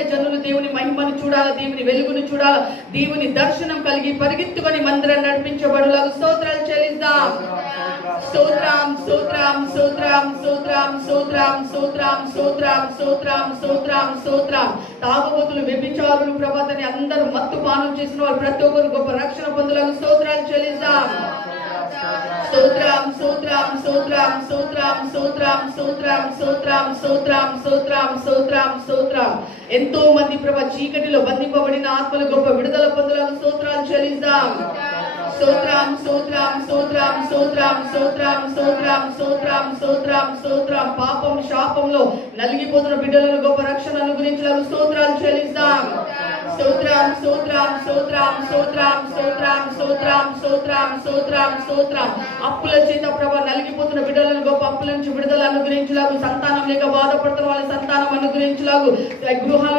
అన్య జనులు దేవుని మహిమను చూడాలి, దేవుని వెలుగును చూడాలి, దేవుని దర్శనం కలిగి పరిగెత్తుకొని మందిరం నడిపించబడులాగా స్తోత్రాలు చెల్లిద్దాం. స్తోత్రం స్తోత్రం స్తోత్రం స్తోత్రం స్తోత్రం స్తోత్రం స్తోత్రం స్తోత్రం స్తోత్రం స్తోత్రం. తాగుబోతులు, వ్యభిచారులు, ప్రవర్తని అందరూ మత్తు పానం చేసిన వాళ్ళు ప్రతి ఒక్కరు గొప్ప రక్షణ పొందులకు స్తోత్రాలు చెల్లిద్దాం. స్తోత్రం స్తోత్రం స్తోత్రం స్తోత్రం స్తోత్రం స్తోత్రం స్తోత్రం స్తోత్రం స్తోత్రం స్తోత్రం స్తోత్రం. ఎంతో మంది ప్రభ చీకటిలో బంధింపబడిన ఆత్మలు గొప్ప విడుదల పొందులకు స్తోత్రాలు చెల్లిద్దాం. స్తోత్రం స్తోత్రం స్తోత్రం స్తోత్రం స్తోత్రం స్తోత్రం స్తోత్రం స్తోత్రం స్తోత్రం. పాపం శాపంలో నలిగిపోతున్న బిడ్డలను గొప్ప రక్షణ అనుగ్రహించడానికి స్తోత్రాలు చెల్లిద్దాం. స్తోత్రం స్తోత్రం స్తోత్రం స్తోత్రం స్తోత్రం స్తోత్రం స్తోత్రం స్తోత్రం స్తోత్రం. అప్పుల చేత ప్రభ నలిగిపోతున్న బిడ్డలను గొప్ప అప్పుల నుంచి విడుదల అనుగ్రహించలాగు, సంతానం లేక బాధపడుతున్న వాళ్ళ సంతానం అనుగ్రహించలాగు, గృహాల